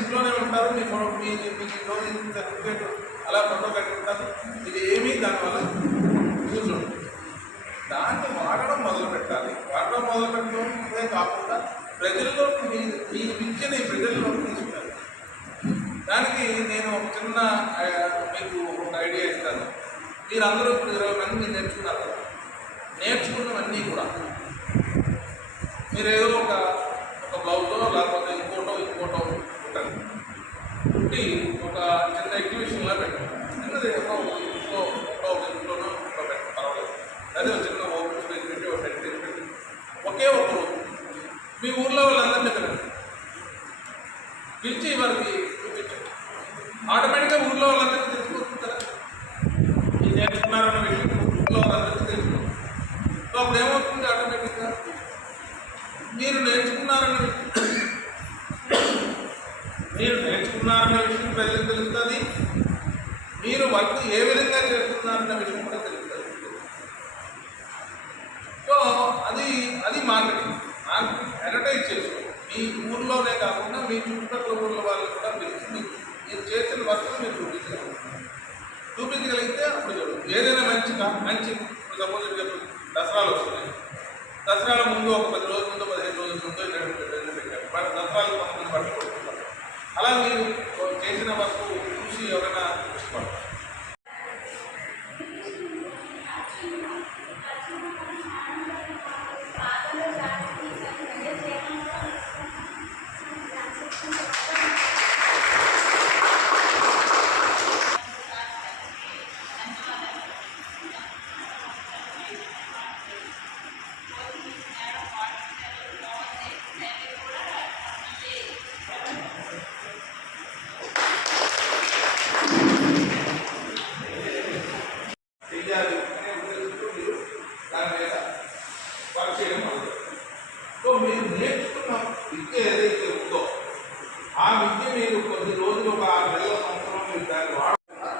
ఇంట్లోనే ఉంటారు, మీ సర్టిఫికేట్ అలా ఫోటో కట్టుకుంటారు. ఇది ఏమీ దానివల్ల యూజ్ ఉంటుంది. దాన్ని వాడడం మొదలు పెట్టాలి. వాడడం మొదలు పెట్టడమే కాకుండా ప్రజల్లో మీ విద్యని ప్రజల్లోకి తీసుకెళ్ళాలి. దానికి నేను ఒక చిన్న మీకు ఒక ఐడియా ఇస్తాను. మీరందరూ ఇప్పుడు 20 మంది మీరు నేర్చుకున్నారు కదా, నేర్చుకున్నవన్నీ కూడా మీరేదో ఒక బ్లౌజో లేకపోతే ఇంకోటో ఉంటుంది పుట్టి ఒక చిన్న ఎగ్జిబిషన్లో పెట్టాం. చిన్నది ఇంట్లోనో పెట్టాం, పర్వాలేదు. అదే ఒక చిన్న ఓపెన్ స్పేస్ పెట్టి ఒక సెట్ చేసి పెట్టి ఒకే ఒక రోజు మీ ఊర్లో వాళ్ళందరినీ పిలిచి వారికి చూపించండి. ఆటోమేటిక్గా ఊర్లో వాళ్ళందరికీ తెలిసిపోతుంది కదా మీరు నేర్చుకున్నారన్న విషయం. ఊర్లో వాళ్ళందరికీ తెలిసిపోతుంది. సో అప్పుడు ఏమవుతుంది, ఆటోమేటిక్గా మీరు నేర్చుకున్నారన్న విషయం ప్రజలకు తెలుస్తుంది. మీరు వర్క్ ఏ విధంగా చేస్తున్నారన్న విషయం కూడా తెలుస్తుంది. సో అది మార్కెటింగ్ అడ్వర్టైజ్ చేసుకోండి. మీ ఊర్లోనే కాకుండా మీ చుట్టుపక్కల ఊళ్ళో వాళ్ళు కూడా పిలిచి మీరు చేసిన వర్క్ మీరు చూపించగలిగితే అప్పుడు ఏదైనా మంచి సపోజ్ దసరాలు వస్తున్నాయి. దసరాల ముందు ఒక 10 రోజుల ముందు 15 రోజుల ముందు పెట్టారు. దసరాలు కొంతమంది బట్టలు కొడుతున్నారు. అలా మీరు చేసిన వర్క్ చూసి ఎవరైనా ఇష్టపడతారు. సో మీరు నేర్చుకున్న విద్య ఏదైతే ఉందో ఆ విద్య మీరు కొద్ది రోజులు ఒక 6 నెలల సంవత్సరం మీరు దాన్ని వాడుతున్నా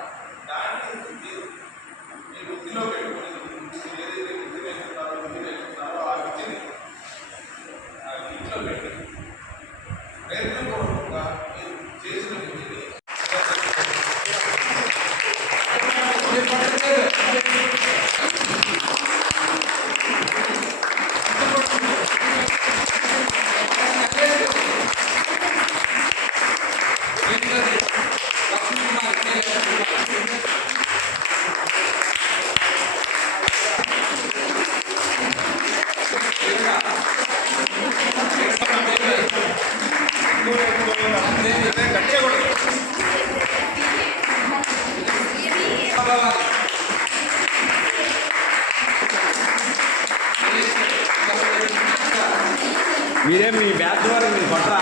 దాన్ని మీరు వృత్తిలో పెట్టుకుని ఏదైతే విద్య నేర్చుకున్నారో ఆ విద్యని ఇంట్లో పెట్టి ప్రయత్నపూర్వకంగా మీరు చేసిన విద్యని మీరేం మీ బ్యాచ్ వారు మీరు కొట్టరా?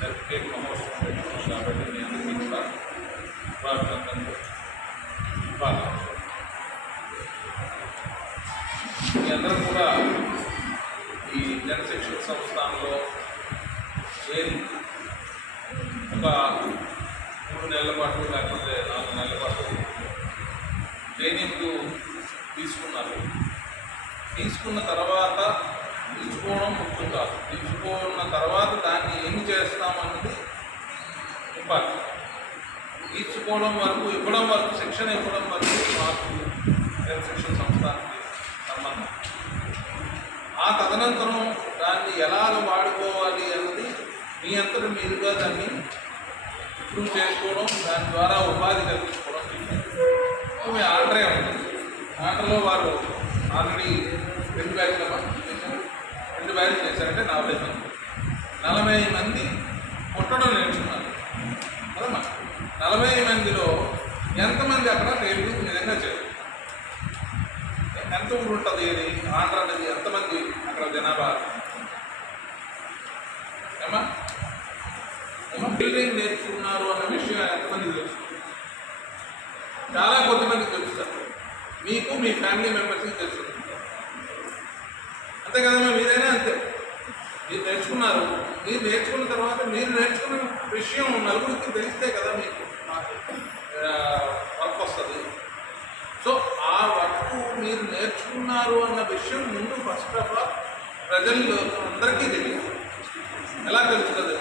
సర్టిఫికేట్ మహోత్సవం కాబట్టి మీ అందరికీ కూడా స్వాగతంతో ఇవ్వాలి. మీ అందరూ కూడా ఈ జనశిక్షణ సంస్థానంలో చేరి ఒక 3 నెలల పాటు లేకపోతే 4 నెలల పాటు ట్రైనింగ్ తీసుకున్నారు. తీసుకున్న తర్వాత తీసుకోవడం ముఖ్యం కాదు. తీసుకున్న తర్వాత దాన్ని ఏమి చేస్తామన్నది ఇంపార్టెంట్. తీసుకోవడం వరకు ఇవ్వడం వరకు శిక్షణ ఇవ్వడం వరకు మాకు శిక్షణ సంస్థానికి సంబంధం. ఆ తదనంతరం దాన్ని ఎలా వాడుకోవాలి అన్నది మీ అంతటా మీరుగా దాన్ని ఇంప్రూవ్ చేసుకోవడం, దాని ద్వారా ఉపాధి కల్పించుకోవడం. మీ ఆర్డరే ఉంటుంది. ఆర్డర్లో వారు ఆల్రెడీ 2 బ్యాచ్లు చేశారంటే 40 మంది. 40 మంది కుట్టడం నేర్చుకున్నారు కదమ్మా. 40 మందిలో ఎంతమంది అక్కడ టేబుల్ నిజంగా చేయాలి? ఎంత ఊరు ఉంటుంది? ఇది ఆంధ్ర అనేది ఎంతమంది అక్కడ జనాభా? ఏమా బిల్డింగ్ నేర్చుకున్నారు అన్న విషయం ఎంతమంది తెలుసు? చాలా కొద్దిమందికి తెలుస్తారు. మీకు మీ ఫ్యామిలీ మెంబర్స్కి తెలుసు. అంతే కదమ్మా, మీరైనా అంతే. మీరు నేర్చుకున్నారు. మీరు నేర్చుకున్న తర్వాత మీరు నేర్చుకున్న విషయం నలుగురికి తెలిస్తే కదా మీకు వర్క్ వస్తుంది. సో ఆ వర్క్ మీరు నేర్చుకున్నారు అన్న విషయం ముందు ఫస్ట్ ఆఫ్ ఆల్ ప్రజల్లో అందరికీ తెలియదు. ఎలా తెలుస్తుంది?